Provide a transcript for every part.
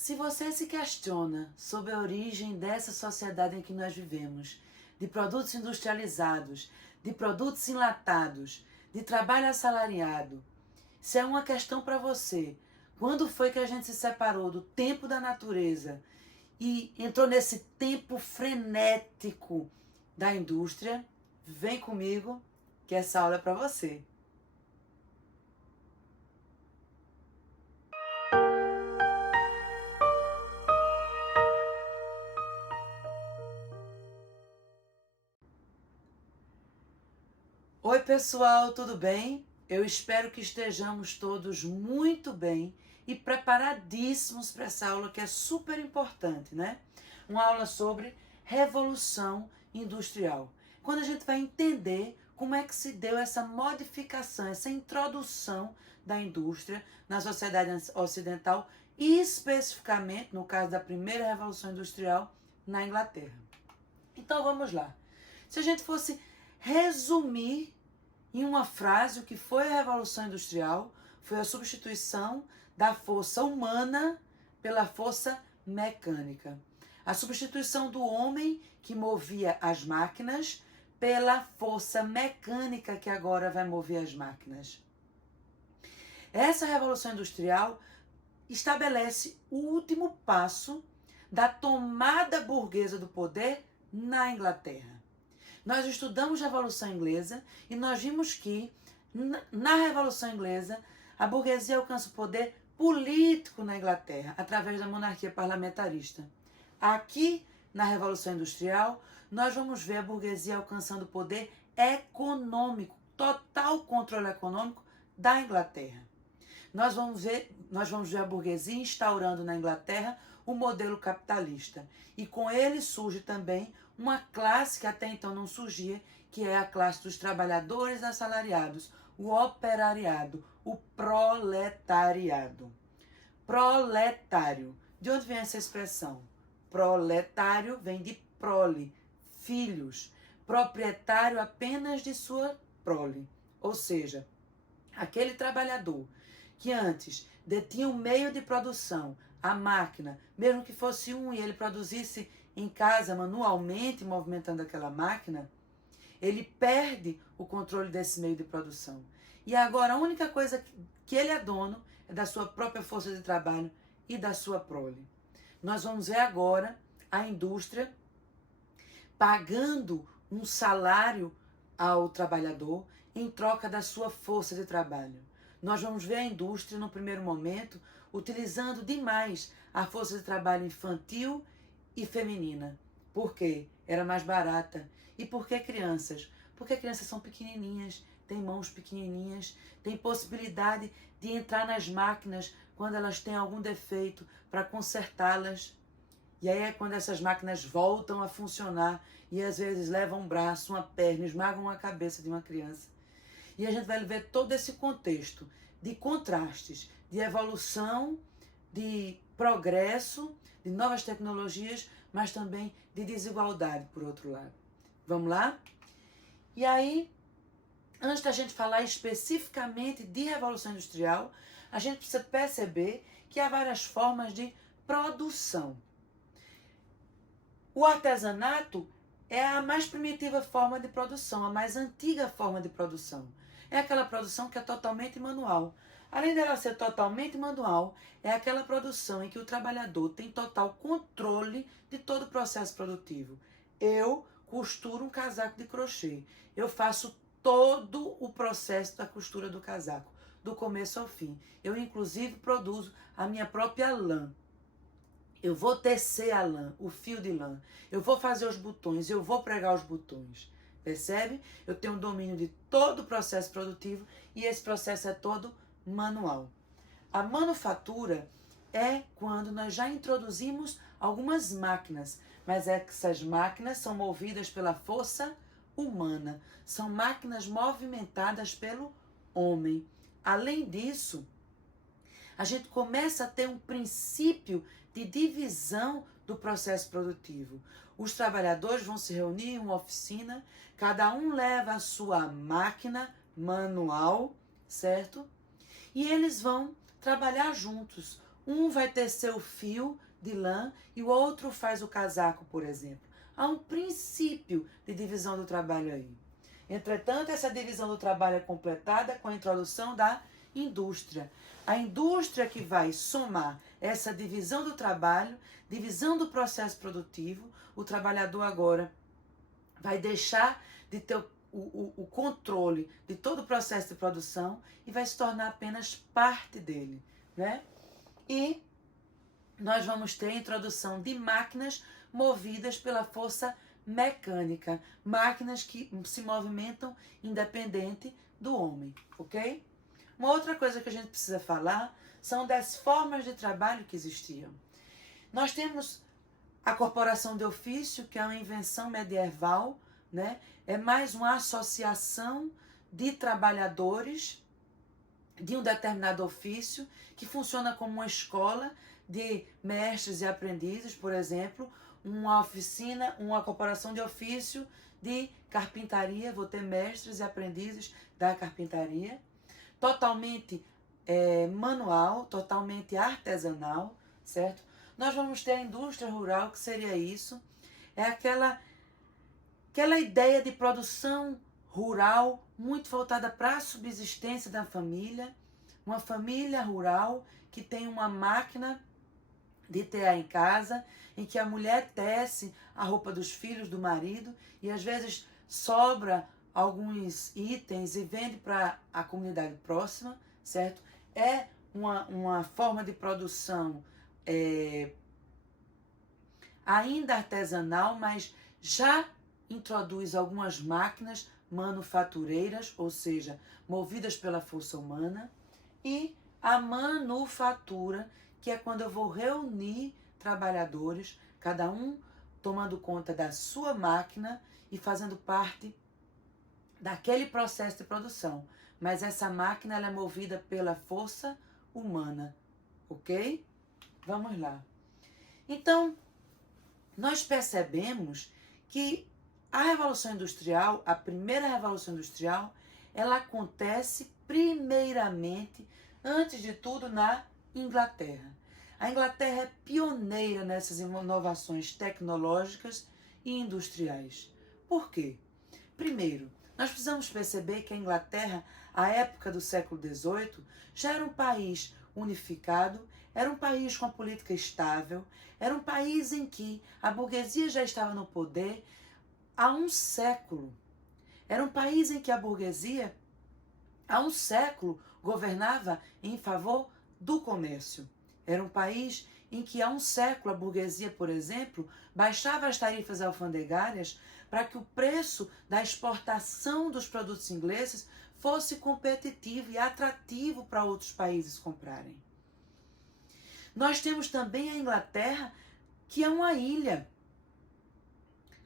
Se você se questiona sobre a origem dessa sociedade em que nós vivemos, de produtos industrializados, de produtos enlatados, de trabalho assalariado, se é uma questão para você, quando foi que a gente se separou do tempo da natureza e entrou nesse tempo frenético da indústria, vem comigo que essa aula é para você. Oi pessoal, tudo bem? Eu espero que estejamos todos muito bem e preparadíssimos para essa aula que é super importante, né? Uma aula sobre revolução industrial. Quando a gente vai entender como é que se deu essa modificação, essa introdução da indústria na sociedade ocidental e especificamente, no caso da primeira revolução industrial, na Inglaterra. Então vamos lá. Se a gente fosse resumir em uma frase o que foi a Revolução Industrial, foi a substituição da força humana pela força mecânica. A substituição do homem que movia as máquinas pela força mecânica que agora vai mover as máquinas. Essa Revolução Industrial estabelece o último passo da tomada burguesa do poder na Inglaterra. Nós estudamos a Revolução Inglesa e nós vimos que na Revolução Inglesa a burguesia alcança o poder político na Inglaterra através da monarquia parlamentarista. Aqui na Revolução Industrial nós vamos ver a burguesia alcançando o poder econômico, total controle econômico da Inglaterra. Nós vamos ver a burguesia instaurando na Inglaterra o modelo capitalista. E com ele surge também uma classe que até então não surgia, que é a classe dos trabalhadores assalariados, o operariado, o proletariado. Proletário. De onde vem essa expressão? Proletário vem de prole, filhos. Proprietário apenas de sua prole. Ou seja, aquele trabalhador que antes detinha um meio de produção, a máquina, mesmo que fosse um e ele produzisse em casa manualmente, movimentando aquela máquina, ele perde o controle desse meio de produção. E agora a única coisa que ele é dono é da sua própria força de trabalho e da sua prole. Nós vamos ver agora a indústria pagando um salário ao trabalhador em troca da sua força de trabalho. Nós vamos ver a indústria, no primeiro momento, utilizando demais a força de trabalho infantil e feminina. Por quê? Era mais barata. E por que crianças? Porque crianças são pequenininhas, têm mãos pequenininhas, têm possibilidade de entrar nas máquinas quando elas têm algum defeito para consertá-las. E aí é quando essas máquinas voltam a funcionar e às vezes levam um braço, uma perna, esmagam a cabeça de uma criança. E a gente vai ver todo esse contexto de contrastes, de evolução, de progresso, de novas tecnologias, mas também de desigualdade, por outro lado. Vamos lá? E aí, antes da gente falar especificamente de Revolução Industrial, a gente precisa perceber que há várias formas de produção. O artesanato é a mais primitiva forma de produção, a mais antiga forma de produção. É aquela produção que é totalmente manual. Além dela ser totalmente manual, é aquela produção em que o trabalhador tem total controle de todo o processo produtivo. Eu costuro um casaco de crochê. Eu faço todo o processo da costura do casaco, do começo ao fim. Eu, inclusive, produzo a minha própria lã. Eu vou tecer a lã, o fio de lã. Eu vou fazer os botões, eu vou pregar os botões. Percebe? Eu tenho domínio de todo o processo produtivo e esse processo é todo manual. A manufatura é quando nós já introduzimos algumas máquinas, mas essas máquinas são movidas pela força humana. São máquinas movimentadas pelo homem. Além disso, a gente começa a ter um princípio de divisão do processo produtivo. Os trabalhadores vão se reunir em uma oficina, cada um leva a sua máquina manual, certo? E eles vão trabalhar juntos. Um vai tecer o fio de lã e o outro faz o casaco, por exemplo. Há um princípio de divisão do trabalho aí. Entretanto, essa divisão do trabalho é completada com a introdução da indústria. A indústria que vai somar essa divisão do trabalho, divisão do processo produtivo, o trabalhador agora vai deixar de ter o controle de todo o processo de produção e vai se tornar apenas parte dele, né? E nós vamos ter a introdução de máquinas movidas pela força mecânica, máquinas que se movimentam independente do homem, ok? Uma outra coisa que a gente precisa falar são das formas de trabalho que existiam. Nós temos a corporação de ofício, que é uma invenção medieval, né? É mais uma associação de trabalhadores de um determinado ofício que funciona como uma escola de mestres e aprendizes, por exemplo, uma oficina, uma corporação de ofício de carpintaria, vou ter mestres e aprendizes da carpintaria, totalmente manual, totalmente artesanal, certo? Nós vamos ter a indústria rural, que seria isso, é aquela ideia de produção rural muito voltada para a subsistência da família, uma família rural que tem uma máquina de tear em casa, em que a mulher tece a roupa dos filhos do marido e às vezes sobra alguns itens e vende para a comunidade próxima, certo? É uma forma de produção ainda artesanal, mas já introduz algumas máquinas manufatureiras, ou seja, movidas pela força humana, e a manufatura, que é quando eu vou reunir trabalhadores, cada um tomando conta da sua máquina e fazendo parte daquele processo de produção. Mas essa máquina ela é movida pela força humana, ok? Vamos lá. Então, nós percebemos que a Revolução Industrial, a primeira Revolução Industrial, ela acontece primeiramente, antes de tudo, na Inglaterra. A Inglaterra é pioneira nessas inovações tecnológicas e industriais. Por quê? Primeiro, nós precisamos perceber que a Inglaterra, à época do século XVIII, já era um país unificado, era um país com a política estável, era um país em que a burguesia já estava no poder há um século. Era um país em que a burguesia, há um século, governava em favor do comércio. Era um país em que há um século a burguesia, por exemplo, baixava as tarifas alfandegárias para que o preço da exportação dos produtos ingleses fosse competitivo e atrativo para outros países comprarem. Nós temos também a Inglaterra, que é uma ilha.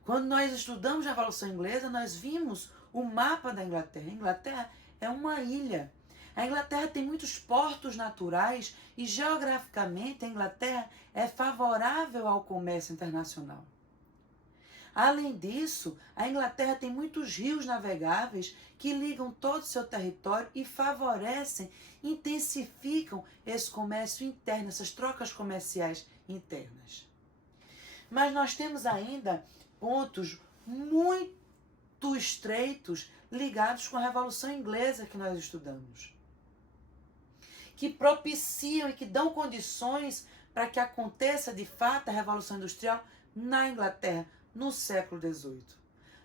Quando nós estudamos a Revolução Inglesa, nós vimos o mapa da Inglaterra. A Inglaterra é uma ilha. A Inglaterra tem muitos portos naturais e, geograficamente, a Inglaterra é favorável ao comércio internacional. Além disso, a Inglaterra tem muitos rios navegáveis que ligam todo o seu território e favorecem, intensificam esse comércio interno, essas trocas comerciais internas. Mas nós temos ainda pontos muito estreitos ligados com a Revolução Inglesa que nós estudamos, que propiciam e que dão condições para que aconteça de fato a Revolução Industrial na Inglaterra no século XVIII.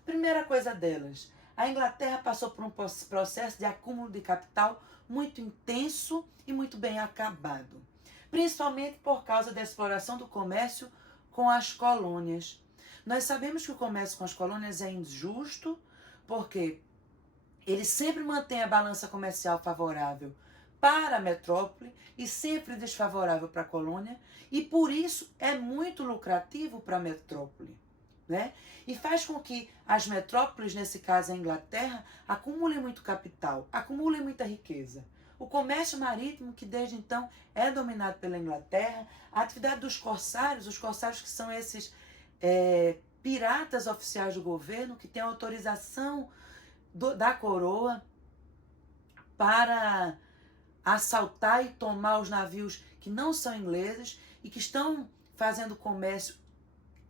Primeira coisa delas, a Inglaterra passou por um processo de acúmulo de capital muito intenso e muito bem acabado, principalmente por causa da exploração do comércio com as colônias. Nós sabemos que o comércio com as colônias é injusto, porque ele sempre mantém a balança comercial favorável para a metrópole e sempre desfavorável para a colônia, e por isso é muito lucrativo para a metrópole, né? E faz com que as metrópoles, nesse caso a Inglaterra, acumulem muito capital, acumulem muita riqueza. O comércio marítimo, que desde então é dominado pela Inglaterra, a atividade dos corsários, os corsários que são esses piratas oficiais do governo, que têm autorização da coroa para assaltar e tomar os navios que não são ingleses e que estão fazendo comércio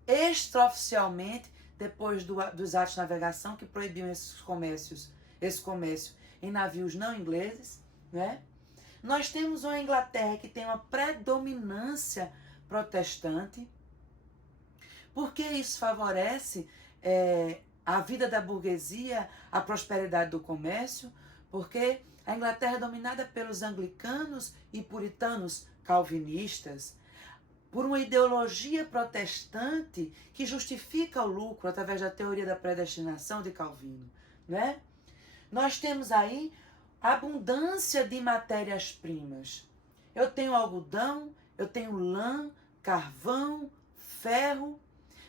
extraoficialmente depois dos atos de navegação que proibiam esse comércio em navios não ingleses, né? Nós temos uma Inglaterra que tem uma predominância protestante, porque isso favorece a vida da burguesia, a prosperidade do comércio, porque a Inglaterra é dominada pelos anglicanos e puritanos calvinistas, por uma ideologia protestante que justifica o lucro através da teoria da predestinação de Calvino, né? Nós temos aí abundância de matérias-primas. Eu tenho algodão, eu tenho lã, carvão, ferro,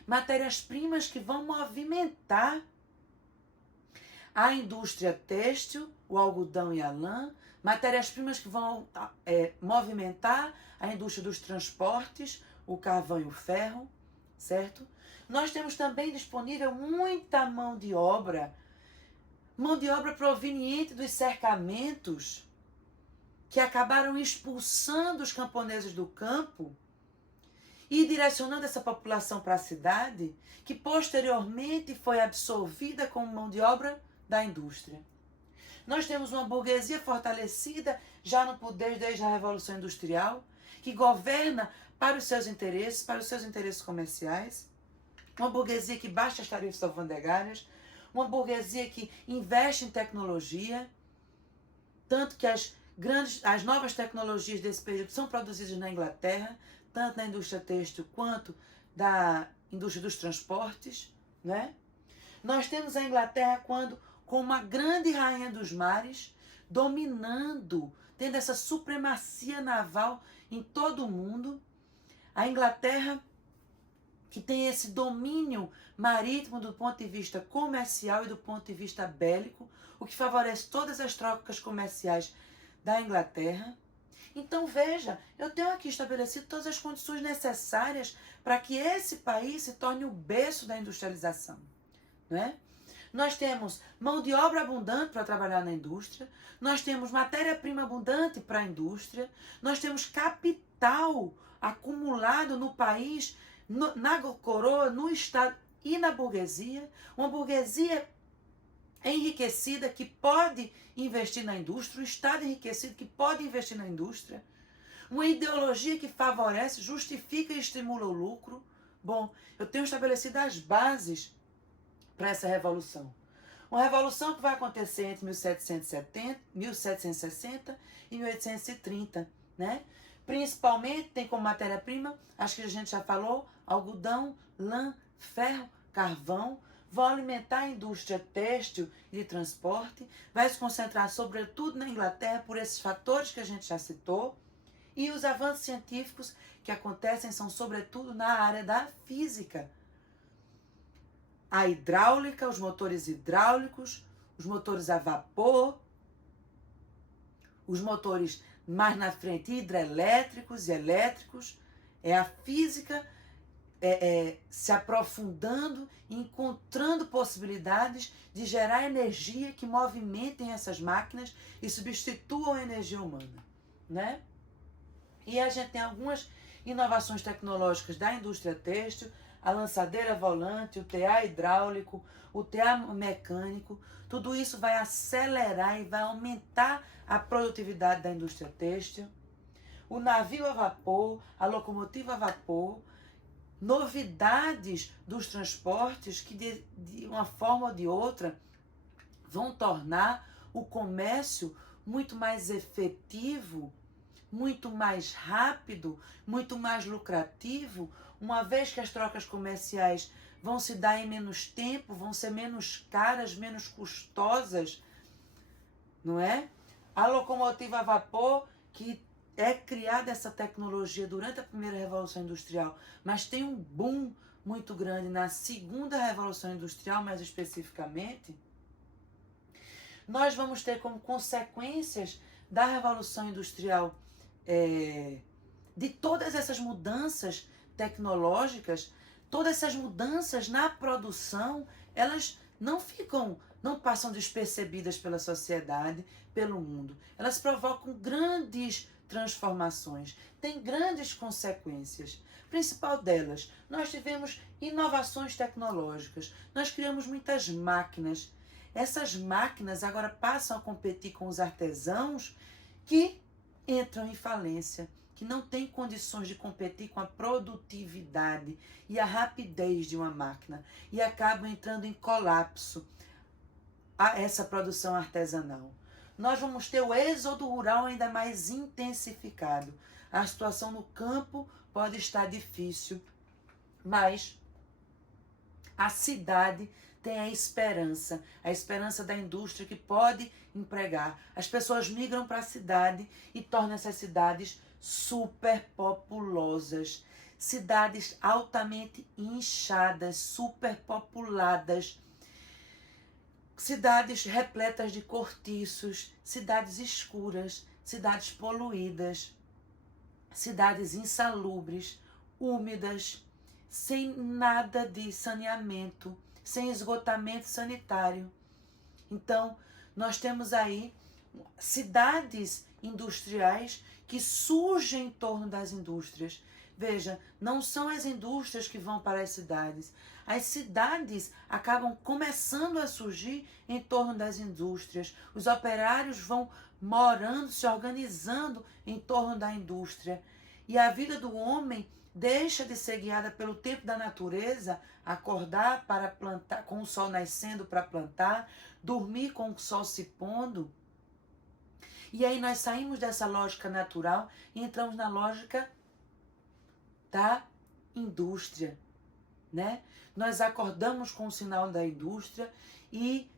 matérias-primas que vão movimentar a indústria têxtil, o algodão e a lã, matérias-primas que vão movimentar a indústria dos transportes, o carvão e o ferro, certo? Nós temos também disponível muita mão de obra proveniente dos cercamentos que acabaram expulsando os camponeses do campo e direcionando essa população para a cidade, que posteriormente foi absorvida como mão de obra da indústria. Nós temos uma burguesia fortalecida já no poder desde a Revolução Industrial, que governa para os seus interesses comerciais, uma burguesia que baixa as tarifas alfandegárias, uma burguesia que investe em tecnologia, tanto que as novas tecnologias desse período são produzidas na Inglaterra, tanto na indústria têxtil quanto da indústria dos transportes, né? Nós temos a Inglaterra como uma grande rainha dos mares, dominando, tendo essa supremacia naval em todo o mundo. A Inglaterra, que tem esse domínio marítimo do ponto de vista comercial e do ponto de vista bélico, o que favorece todas as trocas comerciais da Inglaterra. Então veja, eu tenho aqui estabelecido todas as condições necessárias para que esse país se torne o berço da industrialização, né? Nós temos mão de obra abundante para trabalhar na indústria, nós temos matéria-prima abundante para a indústria, nós temos capital acumulado no país, na coroa, no Estado e na burguesia, uma burguesia enriquecida que pode investir na indústria, um Estado enriquecido que pode investir na indústria, uma ideologia que favorece, justifica e estimula o lucro. Bom, eu tenho estabelecido as bases para essa revolução. Uma revolução que vai acontecer entre 1760 e 1830, né? Principalmente tem como matéria-prima, acho que a gente já falou, algodão, lã, ferro, carvão, vão alimentar a indústria têxtil e de transporte, vai se concentrar sobretudo na Inglaterra por esses fatores que a gente já citou, e os avanços científicos que acontecem são sobretudo na área da física. A hidráulica, os motores hidráulicos, os motores a vapor, os motores mais na frente hidrelétricos e elétricos, é a física se aprofundando, encontrando possibilidades de gerar energia que movimentem essas máquinas e substituam a energia humana, né? E a gente tem algumas inovações tecnológicas da indústria têxtil, a lançadeira volante, o TA hidráulico, o TA mecânico, tudo isso vai acelerar e vai aumentar a produtividade da indústria têxtil. O navio a vapor, a locomotiva a vapor, novidades dos transportes que de uma forma ou de outra vão tornar o comércio muito mais efetivo, muito mais rápido, muito mais lucrativo, uma vez que as trocas comerciais vão se dar em menos tempo, vão ser menos caras, menos custosas, não é? A locomotiva a vapor, que é criada essa tecnologia durante a primeira Revolução Industrial, mas tem um boom muito grande na segunda Revolução Industrial, mais especificamente, nós vamos ter como consequências da Revolução Industrial, de todas essas mudanças tecnológicas, todas essas mudanças na produção, elas não passam despercebidas pela sociedade, pelo mundo. Elas provocam grandes transformações, tem grandes consequências. Principal delas, nós tivemos inovações tecnológicas, nós criamos muitas máquinas. Essas máquinas agora passam a competir com os artesãos que entram em falência, que não têm condições de competir com a produtividade e a rapidez de uma máquina e acabam entrando em colapso a essa produção artesanal. Nós vamos ter o êxodo rural ainda mais intensificado. A situação no campo pode estar difícil, mas a cidade tem a esperança da indústria que pode empregar. As pessoas migram para a cidade e tornam essas cidades superpopulosas. Cidades altamente inchadas, superpopuladas. Cidades repletas de cortiços, cidades escuras, cidades poluídas, cidades insalubres, úmidas, sem nada de saneamento, sem esgotamento sanitário. Então, nós temos aí cidades industriais que surgem em torno das indústrias. Veja, não são as indústrias que vão para as cidades. As cidades acabam começando a surgir em torno das indústrias. Os operários vão morando, se organizando em torno da indústria. E a vida do homem deixa de ser guiada pelo tempo da natureza, acordar para plantar, com o sol nascendo para plantar, dormir com o sol se pondo. E aí nós saímos dessa lógica natural e entramos na lógica da indústria, né? Nós acordamos com o sinal da indústria e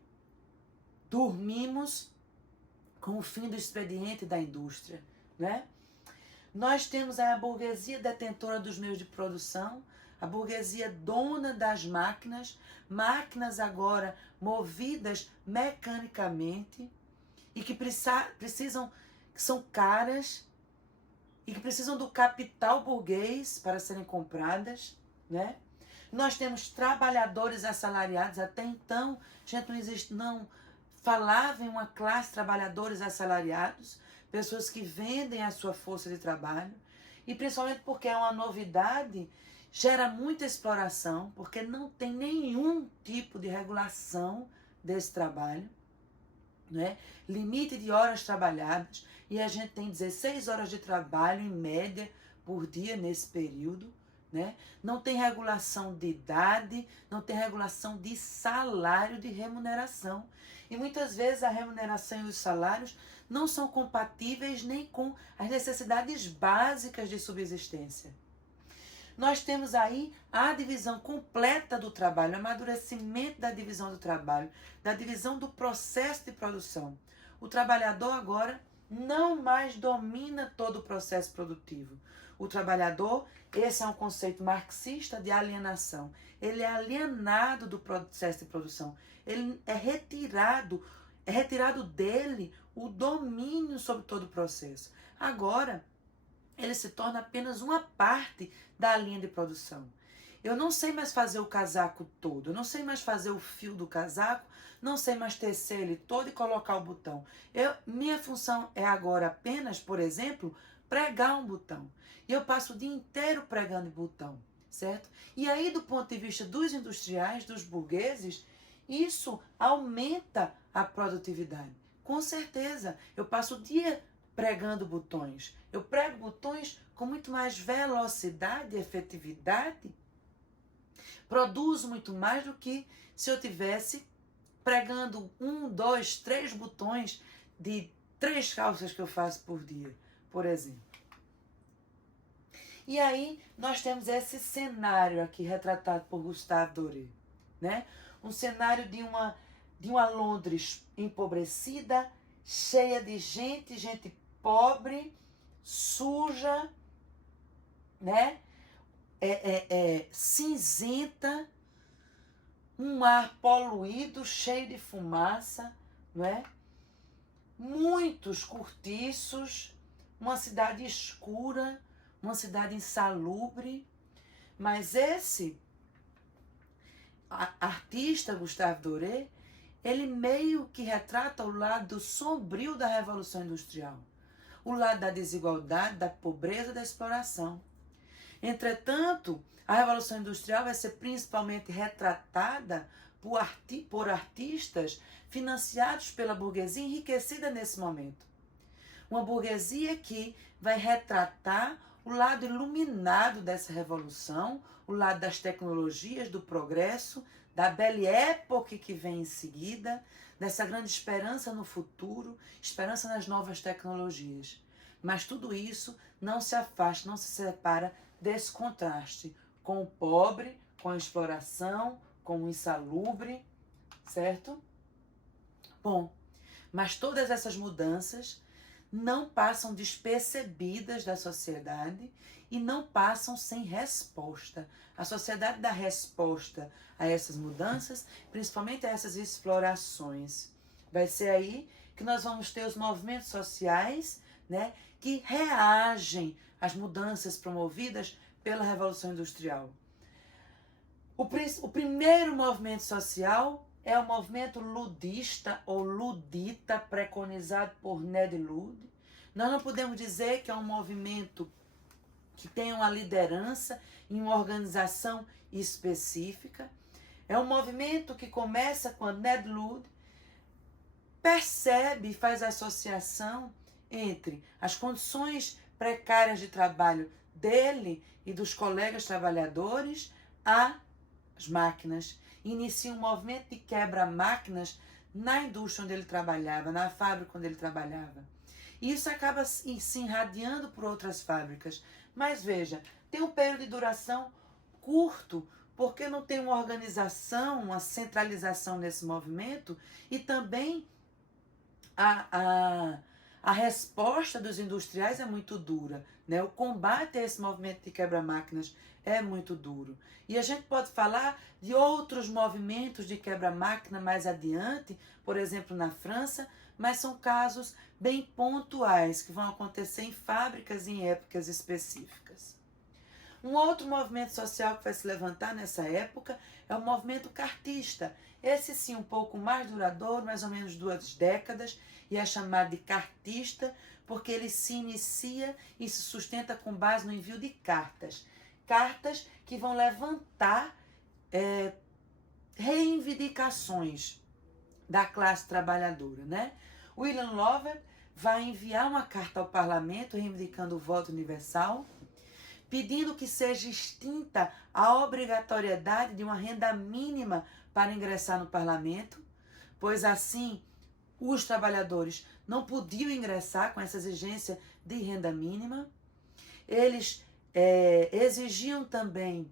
dormimos com o fim do expediente da indústria, né? Nós temos a burguesia detentora dos meios de produção, a burguesia dona das máquinas, máquinas agora movidas mecanicamente e que precisam, que são caras e que precisam do capital burguês para serem compradas, né? Nós temos trabalhadores assalariados. Até então, a gente não falava em uma classe de trabalhadores assalariados, pessoas que vendem a sua força de trabalho, e principalmente porque é uma novidade, gera muita exploração, porque não tem nenhum tipo de regulação desse trabalho, né? Limite de horas trabalhadas, e a gente tem 16 horas de trabalho em média por dia nesse período, né? Não tem regulação de idade, não tem regulação de salário, de remuneração. E muitas vezes a remuneração e os salários não são compatíveis nem com as necessidades básicas de subsistência. Nós temos aí a divisão completa do trabalho, o amadurecimento da divisão do trabalho, da divisão do processo de produção. O trabalhador agora não mais domina todo o processo produtivo. O trabalhador, esse é um conceito marxista de alienação. Ele é alienado do processo de produção. Ele é retirado dele o domínio sobre todo o processo. Agora, ele se torna apenas uma parte da linha de produção. Eu não sei mais fazer o casaco todo, eu não sei mais fazer o fio do casaco, não sei mais tecer ele todo e colocar o botão. Minha função é agora apenas, por exemplo, pregar um botão. E eu passo o dia inteiro pregando botão, certo? E aí, do ponto de vista dos industriais, dos burgueses, isso aumenta a produtividade. Com certeza, eu passo o dia pregando botões. Eu prego botões com muito mais velocidade e efetividade. Produzo muito mais do que se eu tivesse pregando 1, 2, 3 botões de 3 calças que eu faço por dia, por exemplo. E aí nós temos esse cenário aqui retratado por Gustave Doré, né? Um cenário de uma Londres empobrecida, cheia de gente pobre, suja, né? Cinzenta, um ar poluído, cheio de fumaça, não é? Muitos cortiços, uma cidade escura, uma cidade insalubre. Mas esse artista, Gustave Doré, ele meio que retrata o lado sombrio da Revolução Industrial. o lado da desigualdade, da pobreza, da exploração. Entretanto, a Revolução Industrial vai ser principalmente retratada por artistas financiados pela burguesia enriquecida nesse momento. Uma burguesia que vai retratar o lado iluminado dessa revolução, o lado das tecnologias, do progresso, da belle époque que vem em seguida, dessa grande esperança no futuro, esperança nas novas tecnologias. Mas tudo isso não se afasta, não se separa desse contraste com o pobre, com a exploração, com o insalubre, certo? Bom, mas todas essas mudanças não passam despercebidas da sociedade e não passam sem resposta. A sociedade dá resposta a essas mudanças, principalmente a essas explorações. Vai ser aí que nós vamos ter os movimentos sociais, né, que reagem às mudanças promovidas pela Revolução Industrial. O primeiro movimento social é o movimento ludista ou ludita, preconizado por Ned Ludd. Nós não podemos dizer que é um movimento que tem uma liderança em uma organização específica. É um movimento que começa quando Ned Ludd percebe e faz associação entre as condições precárias de trabalho dele e dos colegas trabalhadores às máquinas. Inicia um movimento de quebra-máquinas na indústria onde ele trabalhava, na fábrica onde ele trabalhava. E isso acaba se irradiando por outras fábricas. Mas veja, tem um período de duração curto, porque não tem uma organização, uma centralização nesse movimento, e também a resposta dos industriais é muito dura, né? O combate a esse movimento de quebra-máquinas é muito duro. E a gente pode falar de outros movimentos de quebra-máquina mais adiante, por exemplo, na França, mas são casos bem pontuais que vão acontecer em fábricas em épocas específicas. Um outro movimento social que vai se levantar nessa época é o movimento cartista. Esse sim um pouco mais duradouro, mais ou menos 2 décadas, e é chamado de cartista porque ele se inicia e se sustenta com base no envio de cartas. Cartas que vão levantar reivindicações da classe trabalhadora, né? William Lovett vai enviar uma carta ao parlamento reivindicando o voto universal, pedindo que seja extinta a obrigatoriedade de uma renda mínima para ingressar no parlamento, pois assim os trabalhadores não podiam ingressar com essa exigência de renda mínima. Eles exigiam também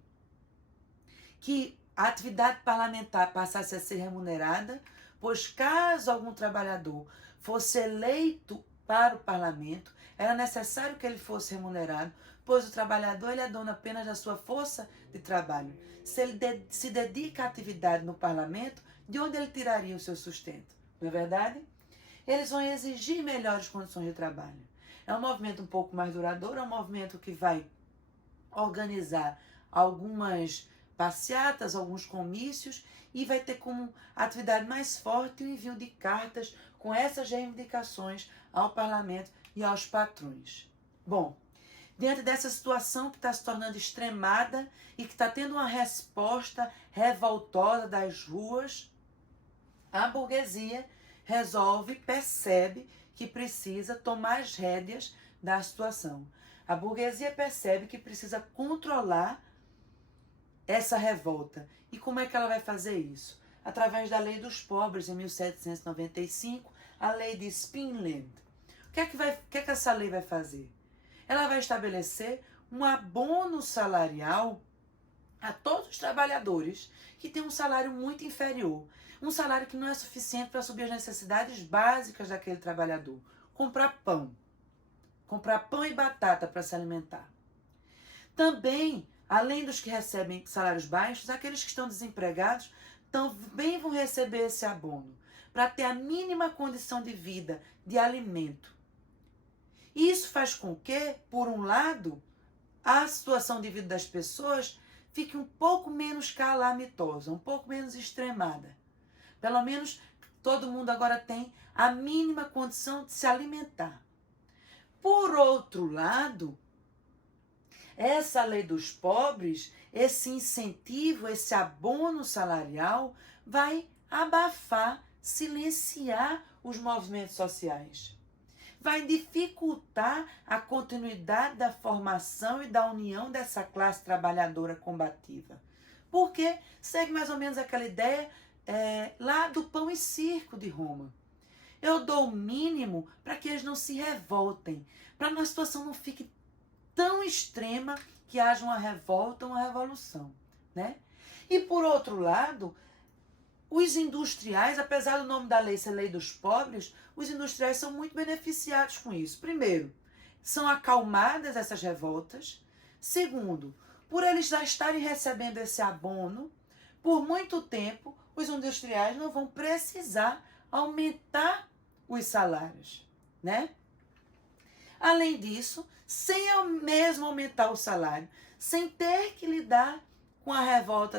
que a atividade parlamentar passasse a ser remunerada, pois caso algum trabalhador fosse eleito para o parlamento, era necessário que ele fosse remunerado, pois o trabalhador ele é dono apenas da sua força de trabalho. Se ele se dedica à atividade no parlamento, de onde ele tiraria o seu sustento? Não é verdade? Eles vão exigir melhores condições de trabalho. É um movimento um pouco mais duradouro, é um movimento que vai organizar algumas passeatas, alguns comícios, e vai ter como atividade mais forte o envio de cartas com essas reivindicações ao parlamento e aos patrões. Bom, diante dessa situação que está se tornando extremada e que está tendo uma resposta revoltosa das ruas, a burguesia resolve, percebe que precisa tomar as rédeas da situação. A burguesia percebe que precisa controlar essa revolta. E como é que ela vai fazer isso? Através da Lei dos Pobres, em 1795, a Lei de Spinland. O que é que essa lei vai fazer? Ela vai estabelecer um abono salarial a todos os trabalhadores que têm um salário muito inferior. Um salário que não é suficiente para suprir as necessidades básicas daquele trabalhador. Comprar pão e batata para se alimentar. Também, além dos que recebem salários baixos, aqueles que estão desempregados também vão receber esse abono para ter a mínima condição de vida, de alimento. E isso faz com que, por um lado, a situação de vida das pessoas fique um pouco menos calamitosa, um pouco menos extremada. Pelo menos todo mundo agora tem a mínima condição de se alimentar. Por outro lado, essa lei dos pobres, esse incentivo, esse abono salarial vai abafar, silenciar os movimentos sociais. Vai dificultar a continuidade da formação e da união dessa classe trabalhadora combativa. Porque segue mais ou menos aquela ideia lá do pão e circo de Roma. Eu dou o mínimo para que eles não se revoltem, para que a situação não fique tão extrema que haja uma revolta, uma revolução, né? E por outro lado, os industriais, apesar do nome da lei ser lei dos pobres, os industriais são muito beneficiados com isso. Primeiro, são acalmadas essas revoltas. Segundo, por eles já estarem recebendo esse abono, por muito tempo, os industriais não vão precisar aumentar os salários, né? Além disso, sem eu mesmo aumentar o salário, sem ter que lidar com a revolta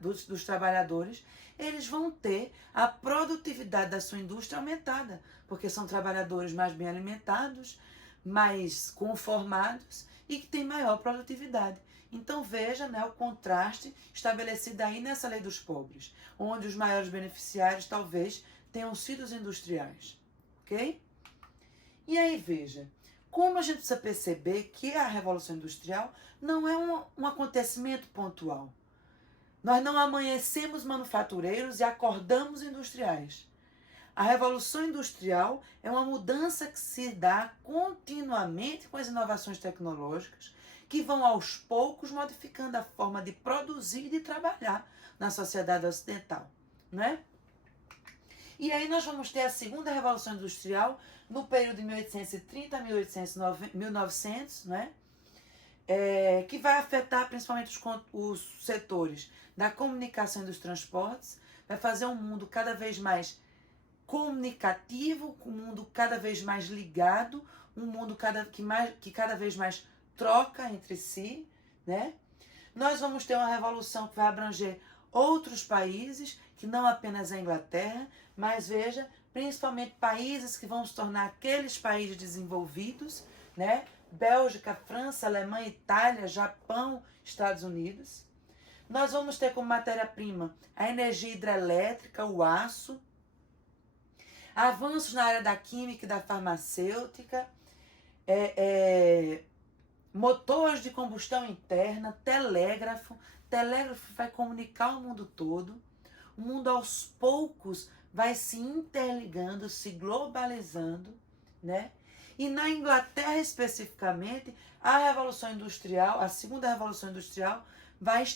dos trabalhadores, eles vão ter a produtividade da sua indústria aumentada, porque são trabalhadores mais bem alimentados, mais conformados e que têm maior produtividade. Então veja, né, o contraste estabelecido aí nessa lei dos pobres, onde os maiores beneficiários talvez tenham sido os industriais, ok? E aí veja, como a gente precisa perceber que a Revolução Industrial não é um acontecimento pontual. Nós não amanhecemos manufatureiros e acordamos industriais. A Revolução Industrial é uma mudança que se dá continuamente com as inovações tecnológicas que vão aos poucos modificando a forma de produzir e de trabalhar na sociedade ocidental, não é? E aí nós vamos ter a segunda Revolução Industrial no período de 1830 a 1900, né? Que vai afetar principalmente os setores da comunicação e dos transportes, vai fazer um mundo cada vez mais comunicativo, um mundo cada vez mais ligado, um mundo que cada vez mais troca entre si, né? Nós vamos ter uma revolução que vai abranger outros países, que não apenas a Inglaterra, mas veja, principalmente países que vão se tornar aqueles países desenvolvidos, né? Bélgica, França, Alemanha, Itália, Japão, Estados Unidos. Nós vamos ter como matéria-prima a energia hidrelétrica, o aço, avanços na área da química e da farmacêutica, motores de combustão interna, telégrafo. Telégrafo vai comunicar o mundo todo. O mundo aos poucos vai se interligando, se globalizando, né? E na Inglaterra especificamente, a Revolução Industrial, a segunda Revolução Industrial, vai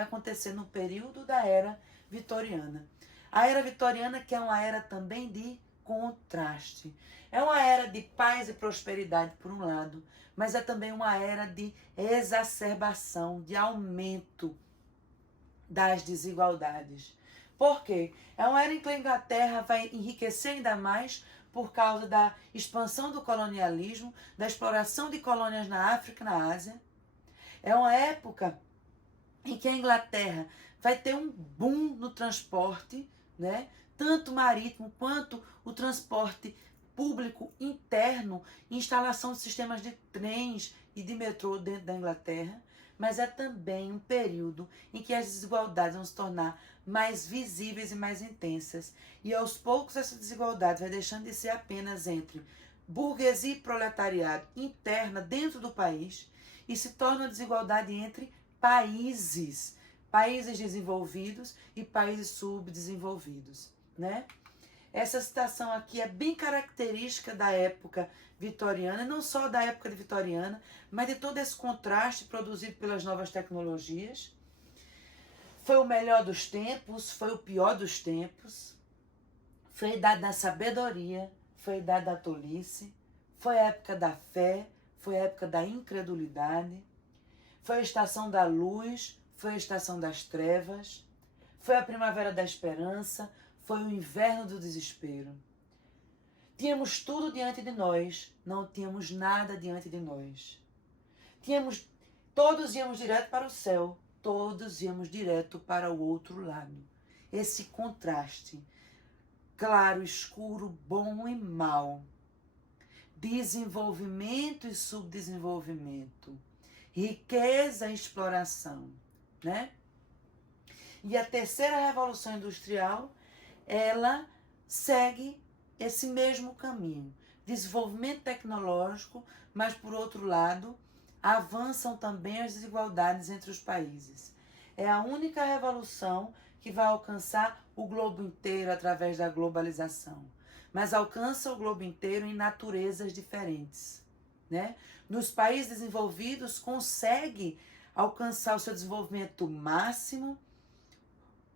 acontecer no período da Era Vitoriana. A Era Vitoriana, que é uma era também de contraste. É uma era de paz e prosperidade por um lado, mas é também uma era de exacerbação, de aumento das desigualdades. Por quê? É uma era em que a Inglaterra vai enriquecer ainda mais por causa da expansão do colonialismo, da exploração de colônias na África e na Ásia. É uma época em que a Inglaterra vai ter um boom no transporte, né? Tanto marítimo quanto o transporte público interno, instalação de sistemas de trens e de metrô dentro da Inglaterra, mas é também um período em que as desigualdades vão se tornar mais visíveis e mais intensas. E aos poucos essa desigualdade vai deixando de ser apenas entre burguesia e proletariado interna dentro do país e se torna uma desigualdade entre países desenvolvidos e países subdesenvolvidos, né? Essa citação aqui é bem característica da época vitoriana, não só da época de vitoriana, mas de todo esse contraste produzido pelas novas tecnologias. Foi o melhor dos tempos, foi o pior dos tempos, foi a idade da sabedoria, foi a idade da tolice, foi a época da fé, foi a época da incredulidade, foi a estação da luz, foi a estação das trevas, foi a primavera da esperança, foi o inverno do desespero. Tínhamos tudo diante de nós, não tínhamos nada diante de nós. Todos íamos direto para o céu, todos íamos direto para o outro lado. Esse contraste, claro, escuro, bom e mal. desenvolvimento e subdesenvolvimento, riqueza e exploração, né? E a terceira revolução industrial, ela segue esse mesmo caminho. Desenvolvimento tecnológico, mas por outro lado, avançam também as desigualdades entre os países. É a única revolução que vai alcançar o globo inteiro através da globalização, mas alcança o globo inteiro em naturezas diferentes, né? Nos países desenvolvidos consegue alcançar o seu desenvolvimento máximo,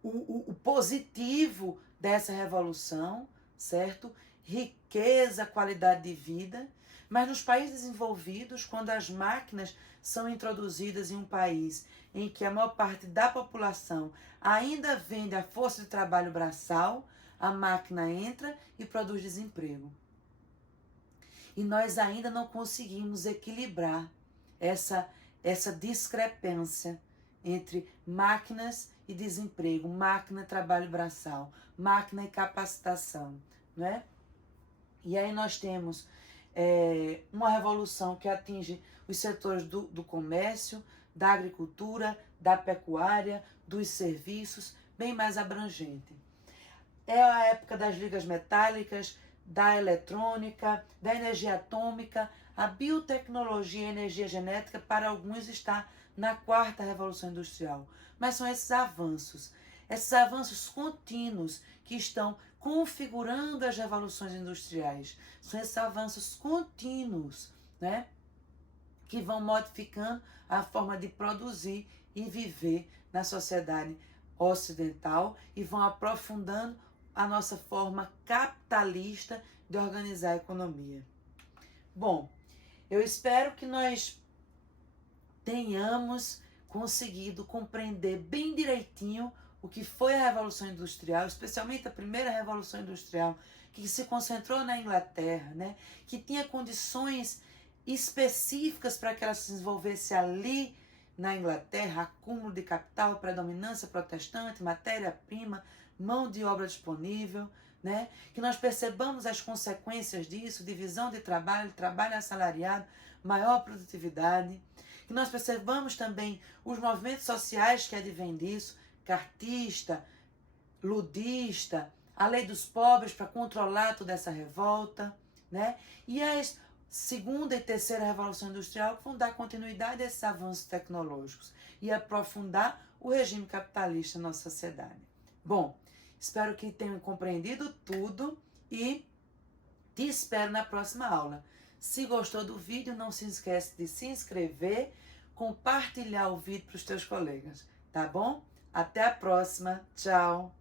o positivo dessa revolução, certo? Riqueza, qualidade de vida. Mas nos países desenvolvidos, quando as máquinas são introduzidas em um país em que a maior parte da população ainda vende a força de trabalho braçal, a máquina entra e produz desemprego. E nós ainda não conseguimos equilibrar essa discrepância entre máquinas e desemprego, máquina e trabalho braçal, máquina e capacitação, não é? E aí nós temos uma revolução que atinge os setores do comércio, da agricultura, da pecuária, dos serviços, bem mais abrangente. É a época das ligas metálicas, da eletrônica, da energia atômica, a biotecnologia e a energia genética, para alguns, está na quarta revolução industrial. Mas são esses avanços contínuos que estão configurando as revoluções industriais. São esses avanços contínuos, né, que vão modificando a forma de produzir e viver na sociedade ocidental e vão aprofundando a nossa forma capitalista de organizar a economia. Bom, eu espero que nós tenhamos conseguido compreender bem direitinho o que foi a Revolução Industrial, especialmente a primeira Revolução Industrial, que se concentrou na Inglaterra, né? Que tinha condições específicas para que ela se desenvolvesse ali na Inglaterra, acúmulo de capital, predominância protestante, matéria-prima, mão de obra disponível, né? Que nós percebamos as consequências disso, divisão de trabalho, trabalho assalariado, maior produtividade, que nós percebamos também os movimentos sociais que advêm disso, cartista, ludista, a lei dos pobres para controlar toda essa revolta, né? E as segunda e terceira revolução industrial que vão dar continuidade a esses avanços tecnológicos e aprofundar o regime capitalista na nossa sociedade. Bom, espero que tenham compreendido tudo e te espero na próxima aula. Se gostou do vídeo, não se esquece de se inscrever, compartilhar o vídeo para os teus colegas, tá bom? Até a próxima. Tchau!